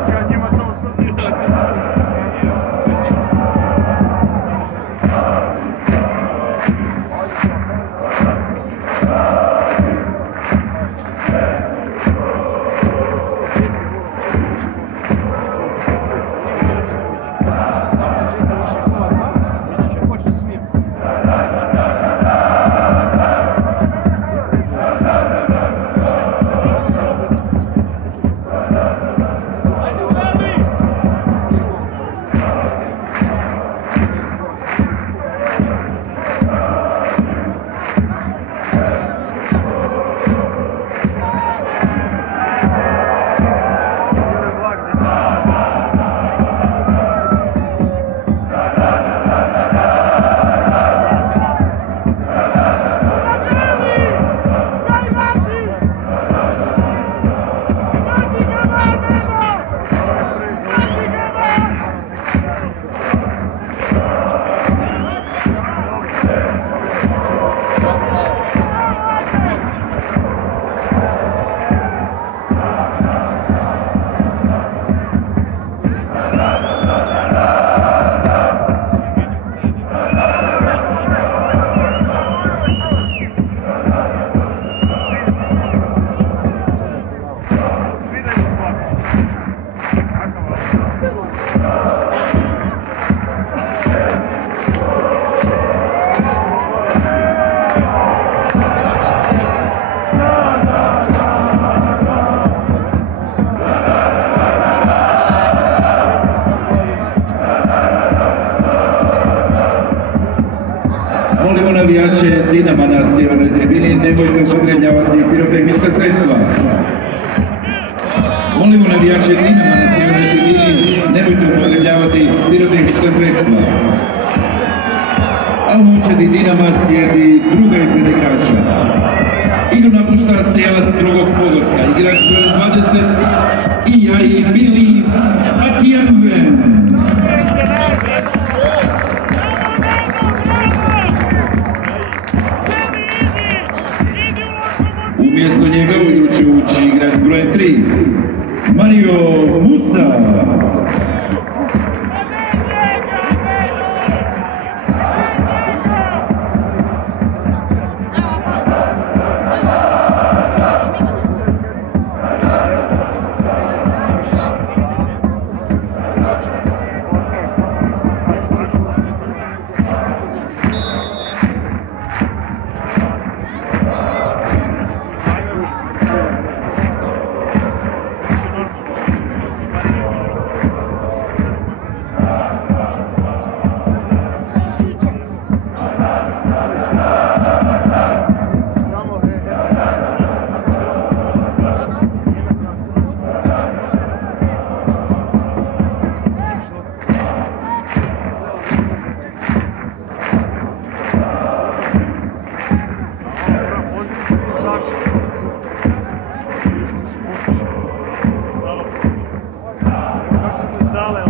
situacija, njima to u Srbiji. Molimo navijače Dinama na sjevernoj tribini, nemojte upotrebljavati pirotehnička sredstva. Molimo navijače Dinama na sjevernoj tribini, nemojte upotrebljavati pirotehnička sredstva. A u momčadi Dinama slijedi druga izmjena igrača. Igru napušta strijelac drugog pogotka, igrač broj 20 i I Believe Atijanven. Umjesto njega u igru će ući igrač s brojem 3, Mario Musa. Sale